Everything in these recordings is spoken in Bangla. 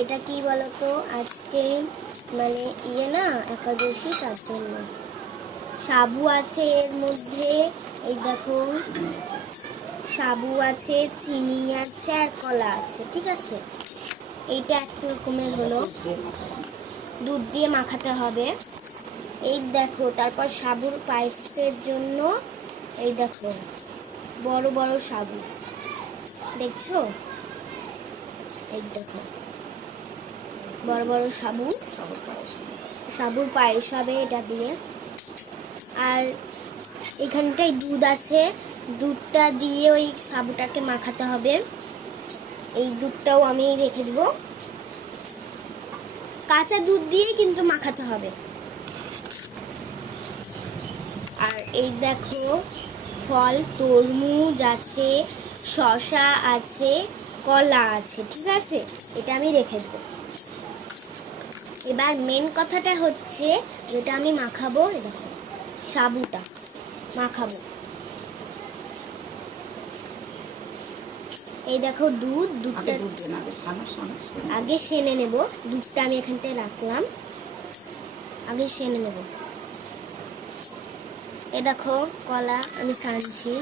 এটা কি বলতো, আজকে মানে না একাদশী, তার জন্য সাবু আছে এর মধ্যে। এই দেখো, সাবু আছে, চিনি আছে, আর কলা আছে, ঠিক আছে। এইটা এক রকমের হলো, দুধ দিয়ে মাখাতে হবে। এই দেখো, তারপর সাবুর পায়েসের জন্য এই দেখো বড় বড় সাবু, দেখছো? এই দেখো বড় বড় সাবু, সাবুর পায়েস হবে এটা দিয়ে। আর এখানটায় দুধ আছে, দুধটা দিয়ে ওই সাবুটাকে মাখাতে হবে। এই দুধটাও আমি রেখে দেব, কাঁচা দুধ দিয়ে কিন্তু মাখাতে হবে। আর এই দেখো ফল, তরমুজ আছে, শসা আছে, কলা আছে, ঠিক আছে। এটা আমি রেখে দেব। এবার মেন কথাটা হচ্ছে, যেটা আমি মাখাবো, দেখো সাবুটা মাখাবো। এই দেখো দুধটা আগে সেনে নেব। দুধটা আমি এখানটায় রাখলাম, আগে সেনে নেব। এই দেখো কলা আমি সানছি।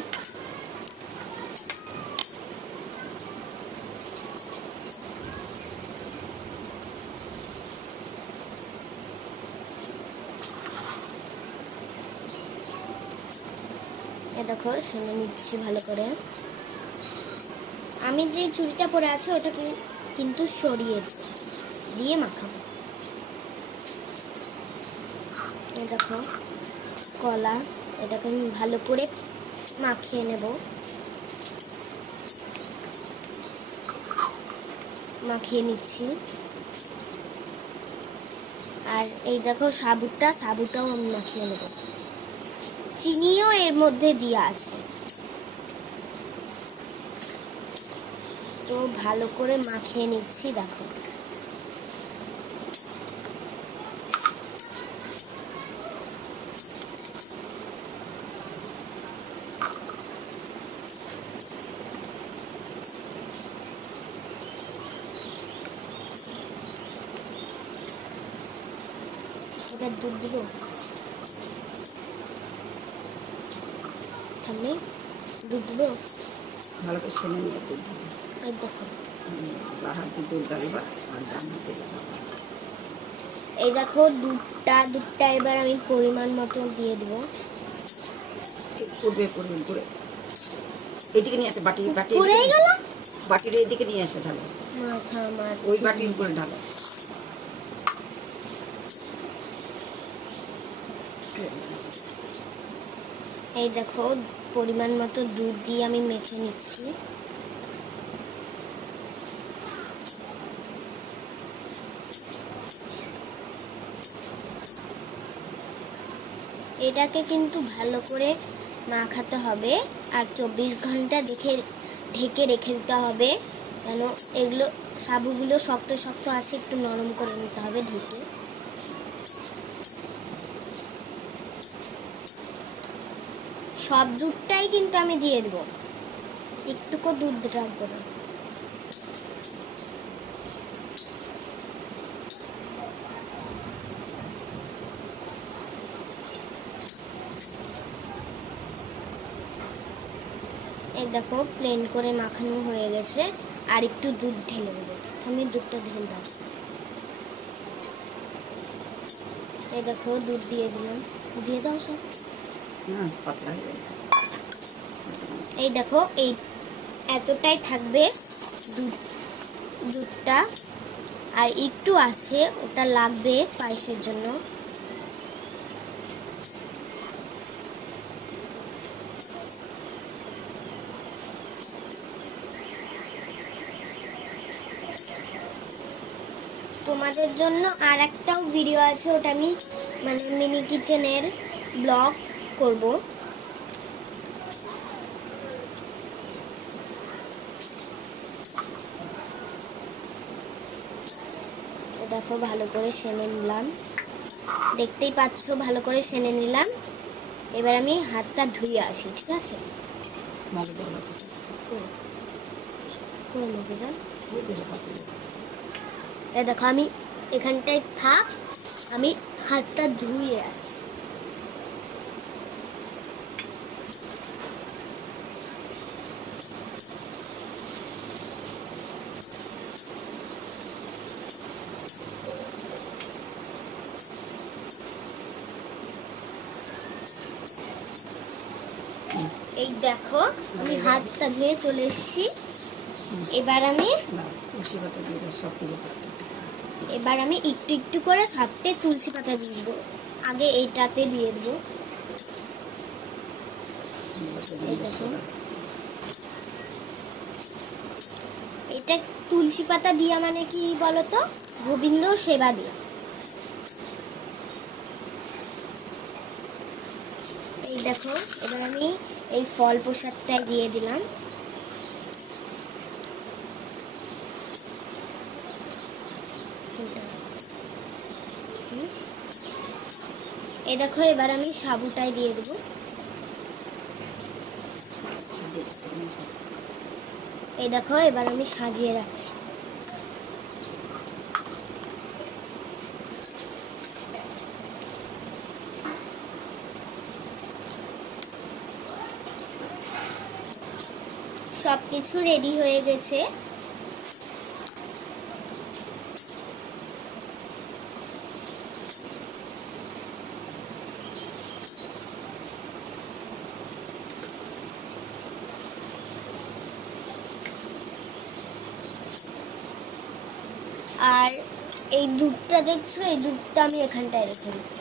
এই দেখো সেনে নিচ্ছি ভালো করে। আমি যে চুড়িটা পরে আছে ওটাকে কিন্তু সরিয়ে দিয়ে মাখাবো। এই দেখো কলা, এটাকে আমি ভালো করে মাখিয়ে নেব। মাখিয়ে নিচ্ছি। আর এই দেখো সাবুটাও আমি মাখিয়ে নেব। চিনিও এর মধ্যে দিয়ে আছে, তো ভালো করে মাখিয়ে নিচ্ছি। দেখো এবার দুধ দিব, ঠাম্মি দুধ দিব, ভালো করে সেনে নিয়ে দুধ দিবি। এই দেখো হাতে দুধ ডালবা আর ডান হাতে এই দেখো দুধটা এবার আমি পরিমাণ মতো দিয়ে দেবো। পড়বে পরিমাণ করে এদিকে নিয়ে আসে, বাটি বাটির এদিকে নিয়ে আসে, ঢালো ওই বাটির উপরে ঢালো। এই দেখো পরিমাণ মতো দুধ দিয়ে আমি মেখে নিচ্ছি। এটাকে কিন্তু ভালো করে মাখাতে হবে, আর 24 ঘন্টা ঢেকে রেখে দিতে হবে, কেন এগুলো সাবুগুলো শক্ত শক্ত আছে, একটু নরম করে নিতে হবে ঢেকে। সব দুধটাই কিন্তু আমি দিয়ে দেবো, একটুকু দুধ রাখবো না। এই দেখো প্লেন করে মাখানো হয়ে গেছে, আর একটু দুধ ঢেলে দেবো। আমি দুধটা ঢেললাম। এই দেখো দুধ দিয়ে দিলাম, দিয়ে দাও সব। এই দেখো এই এতটাই থাকবে দুধটা, আর একটু আছে, ওটা লাগবে পায়েসের জন্য। তোমাদের জন্য আর একটাও ভিডিও আছে, ওটা আমি মানে মিনি কিচেনের ব্লগ করব। দেখো ভালো করে সেনে নিলাম, দেখতেই পাচ্ছ ভালো করে সেনে নিলাম। এবার আমি হাতটা ধুয়ে আসি, ঠিক আছে। মগে জল দেখো আমি এখানটায় থাক, আমি হাতটা ধুয়ে আসি। এই দেখো আমি হাতটা ধুয়ে চলে এসেছি। এবার আমি তুলসী পাতা দিয়ে দাও সব কিছু। এবার আমি একটু একটু করে সাথে তুলসী পাতা দিয়ে দেবো। আগে এইটাতে দিয়ে দেবো। এই দেখো এটা তুলসী পাতা দিয়া মানে কি বলতো, গোবিন্দ সেবা দিয়া। এই দেখো এবার আমি এই ফল প্রসাদটাই দিয়ে দিলাম। এই দেখো এবার আমি সাবুটাই দিয়ে দেবো। এই দেখো এবার আমি সাজিয়ে রাখছি। সব কিছু রেডি হয়ে গেছে। আর এই দুধটা দেখছো, এই দুধটা আমি এখানটায় রেখে দিচ্ছি।